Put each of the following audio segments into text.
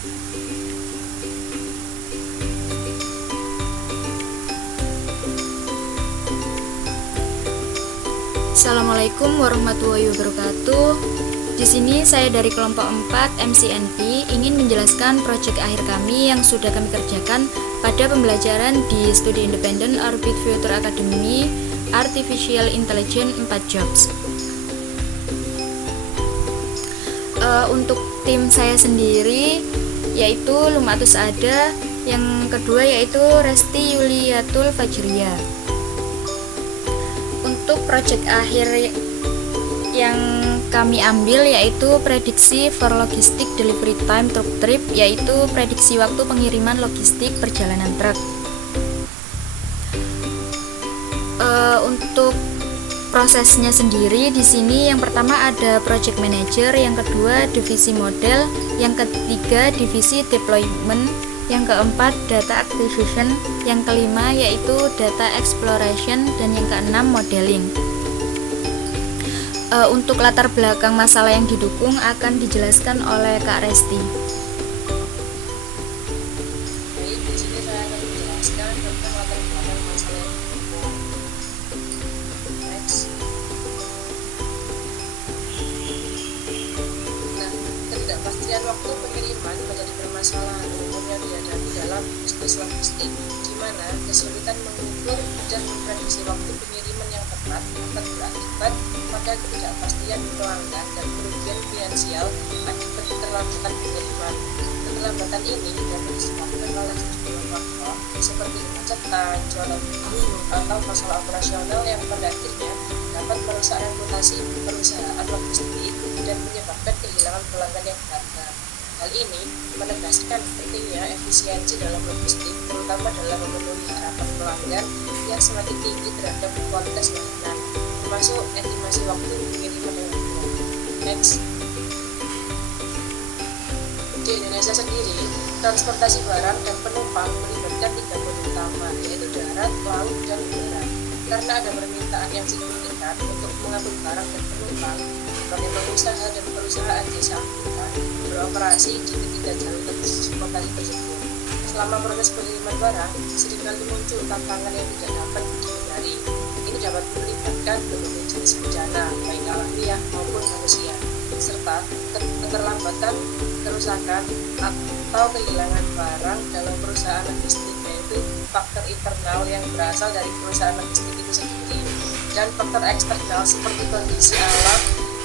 Assalamualaikum warahmatullahi wabarakatuh. Di sini saya dari kelompok 4 MCNP ingin menjelaskan proyek akhir kami yang sudah kami kerjakan pada pembelajaran di Studi Independent Orbit Future Academy Artificial Intelligence 4 Jobs. Untuk tim saya sendiri yaitu Lumatus Ada, yang kedua yaitu Resti Yuliatul Fajriya. Untuk proyek akhir yang kami ambil yaitu prediksi for logistic delivery time truck trip, yaitu prediksi waktu pengiriman logistik perjalanan truk. Untuk prosesnya sendiri di sini yang pertama ada project manager, yang kedua divisi model, yang ketiga divisi deployment, yang keempat data acquisition, yang kelima yaitu data exploration, dan yang keenam modeling. Untuk latar belakang masalah yang didukung akan dijelaskan oleh Kak Resti. Baik, di sini saya akan menjelaskan tentang latar belakang masalah yang didukung. Next. Nah, ketidakpastian waktu pengiriman menjadi permasalahan umum yang dihadapi dalam bisnis logistik, di mana kesulitan mengukur dan memprediksi waktu pengiriman yang tepat akan berakibat pada ketidakpastian pelanggan dan kerugian finansial akibat keterlambatan pengiriman. Keterlambatan ini dapat disebabkan oleh sejumlah faktor seperti kemacetan, jualan buru, atau masalah operasional yang pada akhirnya dapat merusak reputasi perusahaan logistik dan menyebabkan kehilangan pelanggan yang berharga. Hal ini menegaskan pentingnya efisiensi dalam logistik, terutama dalam memenuhi harapan pelanggan yang semakin tinggi terhadap kualitas layanan, termasuk estimasi waktu pengiriman yang benar. Next. Di Indonesia sendiri, transportasi barang dan penumpang melibatkan 3 moda utama, yaitu darat, laut, dan udara. Karena ada permintaan yang signifikan untuk mengangkut barang dan penumpang, berbagai pengusaha dan perusahaan jasa angkutan beroperasi di ketiga jalur transportasi tersebut. Selama proses pengiriman barang, seringkali muncul tantangan yang tidak dapat dihindari. Ini dapat melibatkan berbagai jenis bencana, baik alamiah maupun manusia, serta keterlambatan, kerusakan, atau kehilangan barang dalam perusahaan logistik, yaitu faktor internal yang berasal dari perusahaan logistik itu sendiri, dan faktor eksternal seperti kondisi alam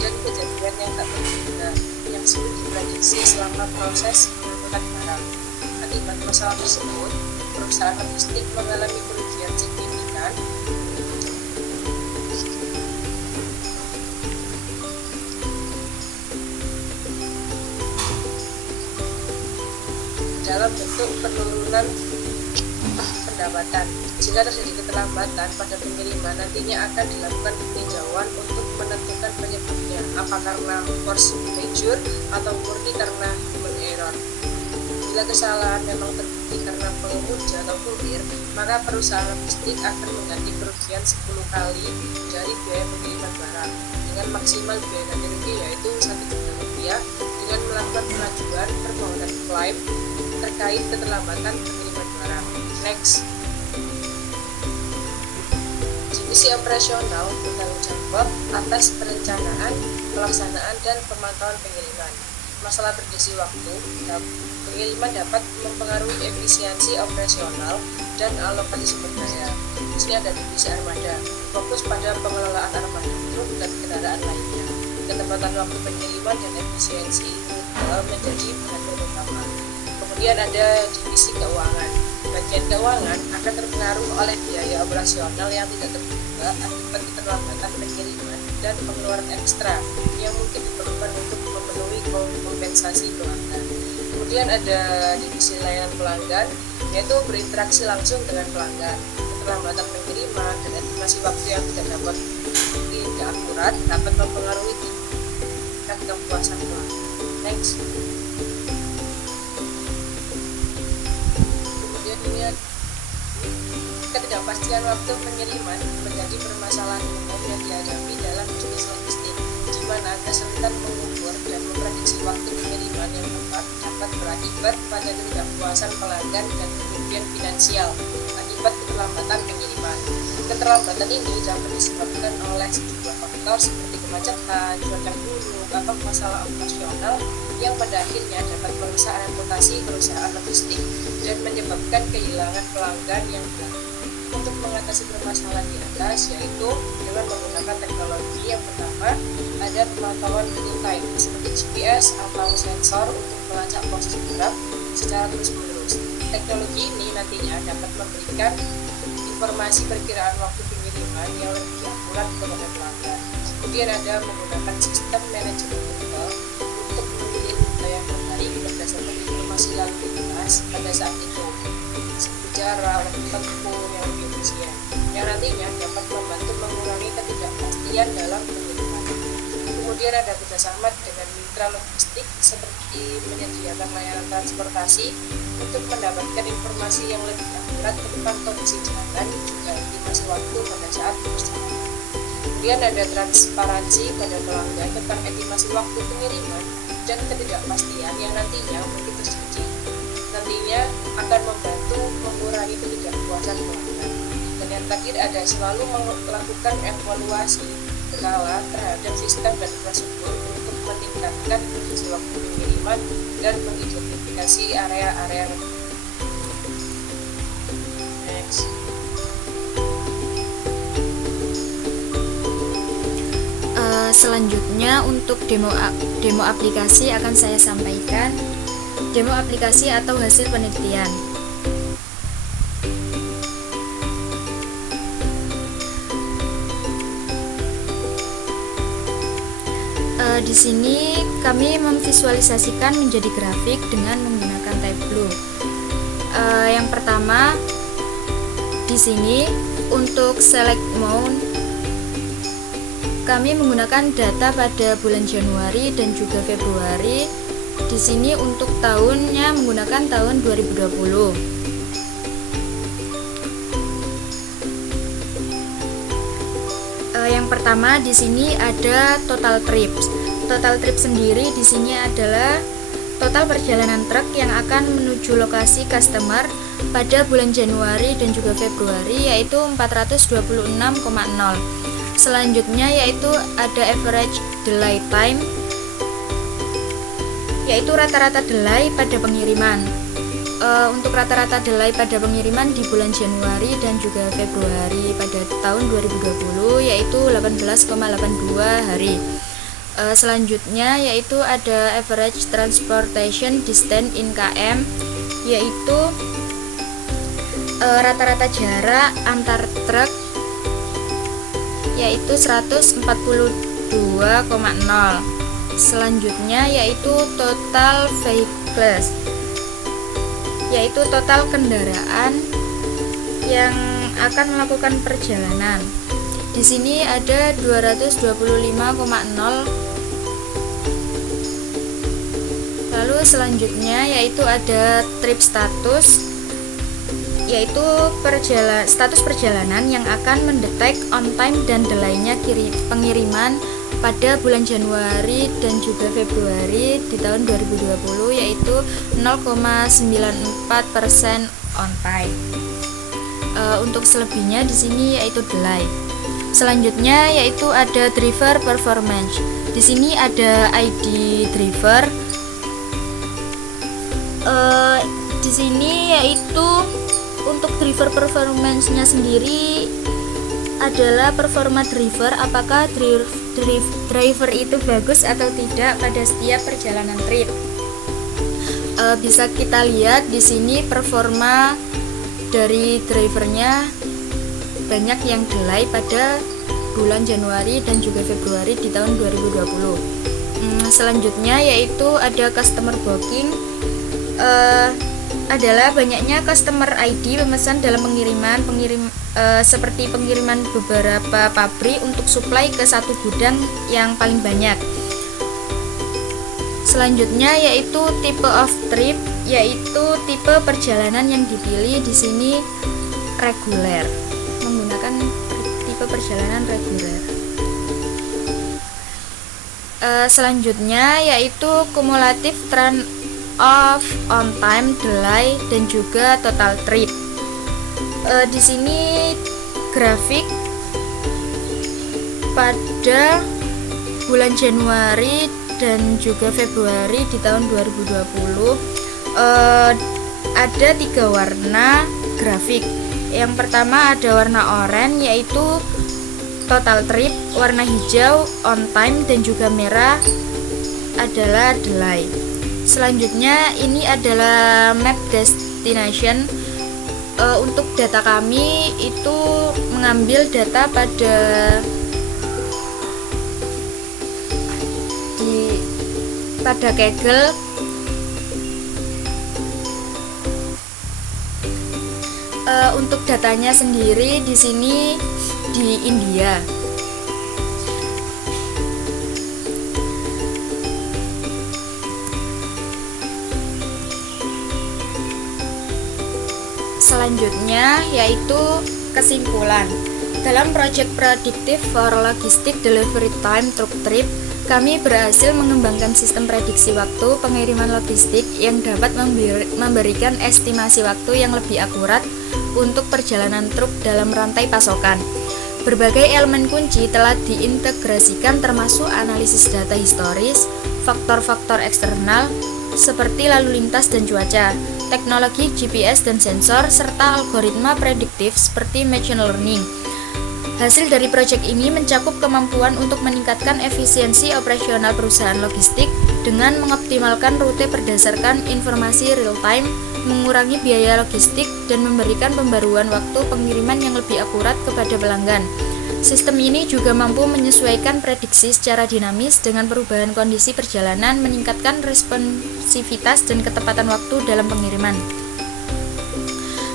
dan kejadian yang tak terduga yang sulit diprediksi selama proses pengangkutan barang. Akibat masalah tersebut, perusahaan logistik mengalami kerugian signifikan dalam bentuk penurunan pendapatan. Jika terjadi keterlambatan pada pengiriman, nantinya akan dilakukan peninjauan untuk menentukan penyebabnya, apa karena force majeure atau murni karena human error. Bila kesalahan memang terbukti karena pengemudi atau kurir, maka perusahaan logistik akan mengganti kerugian 10 kali dari biaya pengiriman barang dengan maksimal biaya ganti rugi yaitu Rp1 juta dengan melakukan pengajuan permohonan klaim terkait keterlambatan pengiriman barang. Next. Divisi operasional bertanggung jawab atas perencanaan, pelaksanaan, dan pemantauan pengiriman. Masalah berdisi waktu, pengiriman dapat mempengaruhi efisiensi operasional dan alokasi sumber daya. Di sini ada divisi armada, fokus pada pengelolaan armada truk dan kendaraan lainnya. Ketepatan waktu pengiriman dan efisiensi menjadi perhatian utama. Kemudian ada divisi keuangan. Bagian keuangan akan terpengaruh oleh biaya operasional yang tidak terduga akibat keterlambatan pengiriman dan pengeluaran ekstra yang mungkin diperlukan untuk memenuhi kompensasi pelanggan. Kemudian ada divisi layanan pelanggan, yaitu berinteraksi langsung dengan pelanggan. Keterlambatan pengiriman dan estimasi waktu yang tidak akurat dapat mempengaruhi tingkat kepuasan pelanggan. Next. Ketidakpastian waktu pengiriman menjadi permasalahan umum yang dihadapi dalam bisnis logistik, di mana kesulitan mengukur dan memprediksi waktu pengiriman pengiriman yang tepat dapat berakibat pada ketidakpuasan pelanggan dan kerugian finansial akibat keterlambatan pengiriman. Keterlambatan ini dapat disebabkan oleh sejumlah faktor seperti kemacetan, cuaca buruk, atau masalah operasional yang pada akhirnya dapat merusak reputasi perusahaan logistik dan menyebabkan kehilangan pelanggan yang berat. Untuk mengatasi permasalahan di atas yaitu dengan menggunakan teknologi. Yang pertama, ada pemantauan real time seperti GPS atau sensor untuk melacak proses gerak secara terus-menerus. Teknologi ini nantinya dapat memberikan informasi perkiraan waktu pengiriman yang lebih akurat kepada pelanggan. Kemudian ada menggunakan sistem manajemen rute untuk memilih rute yang terbaik berdasarkan informasi lalu lintas pada saat itu, sejarah waktu tempuh yang lebih efisien, yang nantinya dapat membantu mengurangi ketidakpastian dalam pengiriman. Kemudian ada kerjasama dengan mitra logistik seperti menyediakan layanan transportasi untuk mendapatkan informasi yang lebih akurat tentang kondisi jalan juga estimasi waktu pada saat perjalanan. Kemudian ada transparansi pada pelanggan tentang estimasi waktu pengiriman dan ketidakpastian yang nantinya mungkin terjadi. Nantinya akan membantu mengurangi ketidakpuasan pelanggan. Dan yang terakhir ada selalu melakukan evaluasi berkala terhadap sistem dan prosedur untuk meningkatkan efisiensi waktu pengiriman dan mengidentifikasi area-area. Next. Selanjutnya untuk demo aplikasi akan saya sampaikan. Demo aplikasi atau hasil penelitian. Di sini kami memvisualisasikan menjadi grafik dengan menggunakan Tableau. Yang pertama di sini untuk select mount kami menggunakan data pada bulan Januari dan juga Februari. Di sini untuk tahunnya menggunakan tahun 2020. Yang pertama di sini ada total trips. Total trip sendiri di sini adalah total perjalanan truk yang akan menuju lokasi customer pada bulan Januari dan juga Februari, yaitu 426,0. Selanjutnya yaitu ada average delay time, yaitu rata-rata delay pada pengiriman. Untuk rata-rata delay pada pengiriman di bulan Januari dan juga Februari pada tahun 2020 yaitu 18,82 hari. Selanjutnya yaitu ada average transportation distance in km, yaitu rata-rata jarak antar truk yaitu 142,0. Selanjutnya yaitu total vehicles, yaitu total kendaraan yang akan melakukan perjalanan. Di sini ada 225,0. Lalu selanjutnya yaitu ada trip status, yaitu status perjalanan yang akan mendetek on time dan delaynya pengiriman pada bulan Januari dan juga Februari di tahun 2020, yaitu 0,94% on time. Untuk selebihnya di sini yaitu delay. Selanjutnya yaitu ada driver performance. Di sini ada ID driver. Di sini yaitu untuk driver performance-nya sendiri adalah performa driver, apakah driver itu bagus atau tidak pada setiap perjalanan trip. Bisa kita lihat di sini performa dari drivernya banyak yang delay pada bulan Januari dan juga Februari di tahun 2020. Selanjutnya yaitu ada customer booking. Adalah banyaknya customer ID pemesan dalam pengiriman seperti pengiriman beberapa pabrik untuk suplai ke satu gudang yang paling banyak. Selanjutnya yaitu type of trip, yaitu tipe perjalanan yang dipilih di sini reguler, menggunakan tipe perjalanan reguler. Selanjutnya yaitu kumulatif trend of on time, delay, dan juga total trip. Di sini grafik pada bulan Januari dan juga Februari di tahun 2020 ada 3 warna grafik. Yang pertama ada warna oranye yaitu total trip, warna hijau on time, dan juga merah adalah delay. Selanjutnya ini adalah map destination. Untuk data kami itu mengambil data pada Kaggle. Untuk datanya sendiri di sini di India. Selanjutnya yaitu kesimpulan. Dalam Project Predictive for Logistic Delivery Time Truck Trip, kami berhasil mengembangkan sistem prediksi waktu pengiriman logistik yang dapat memberikan estimasi waktu yang lebih akurat untuk perjalanan truk dalam rantai pasokan. Berbagai elemen kunci telah diintegrasikan termasuk analisis data historis, faktor-faktor eksternal seperti lalu lintas dan cuaca, teknologi GPS dan sensor, serta algoritma prediktif seperti machine learning. Hasil dari proyek ini mencakup kemampuan untuk meningkatkan efisiensi operasional perusahaan logistik dengan mengoptimalkan rute berdasarkan informasi real-time, mengurangi biaya logistik, dan memberikan pembaruan waktu pengiriman yang lebih akurat kepada pelanggan. Sistem ini juga mampu menyesuaikan prediksi secara dinamis dengan perubahan kondisi perjalanan, meningkatkan responsivitas dan ketepatan waktu dalam pengiriman.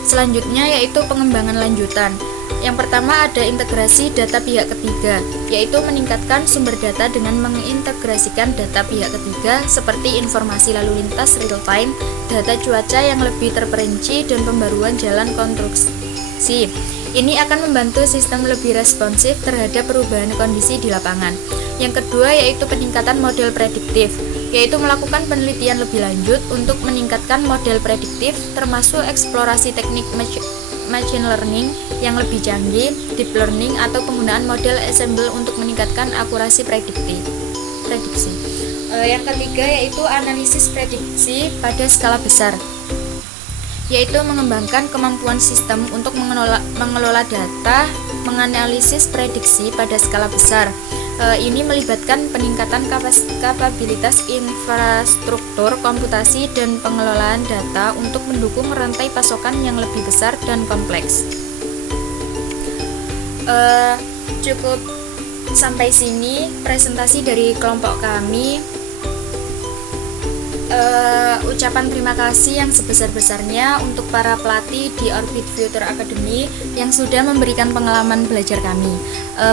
Selanjutnya yaitu pengembangan lanjutan. Yang pertama ada integrasi data pihak ketiga, yaitu meningkatkan sumber data dengan mengintegrasikan data pihak ketiga seperti informasi lalu lintas real time, data cuaca yang lebih terperinci, dan pembaruan jalan konstruksi. Ini akan membantu sistem lebih responsif terhadap perubahan kondisi di lapangan. Yang kedua yaitu peningkatan model prediktif, yaitu melakukan penelitian lebih lanjut untuk meningkatkan model prediktif termasuk eksplorasi teknik machine learning yang lebih canggih, deep learning, atau penggunaan model ensemble untuk meningkatkan akurasi prediksi. Yang ketiga yaitu analisis prediksi pada skala besar, yaitu mengembangkan kemampuan sistem untuk mengelola data, menganalisis prediksi pada skala besar. Ini melibatkan peningkatan kapabilitas infrastruktur komputasi dan pengelolaan data untuk mendukung rantai pasokan yang lebih besar dan kompleks. Cukup sampai sini presentasi dari kelompok kami. Ucapan terima kasih yang sebesar-besarnya untuk para pelatih di Orbit Future Academy yang sudah memberikan pengalaman belajar kami.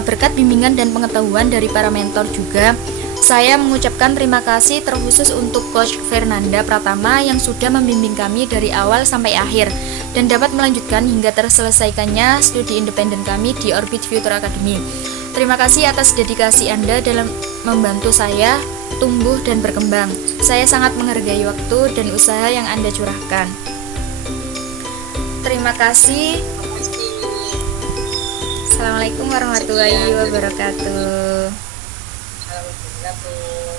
Berkat bimbingan dan pengetahuan dari para mentor juga, saya mengucapkan terima kasih terkhusus untuk Coach Fernanda Pratama yang sudah membimbing kami dari awal sampai akhir dan dapat melanjutkan hingga terselesaikannya studi independen kami di Orbit Future Academy. Terima kasih atas dedikasi Anda dalam membantu saya tumbuh dan berkembang. Saya sangat menghargai waktu dan usaha yang Anda curahkan. Terima kasih. Assalamualaikum warahmatullahi wabarakatuh. Assalamualaikum warahmatullahi wabarakatuh.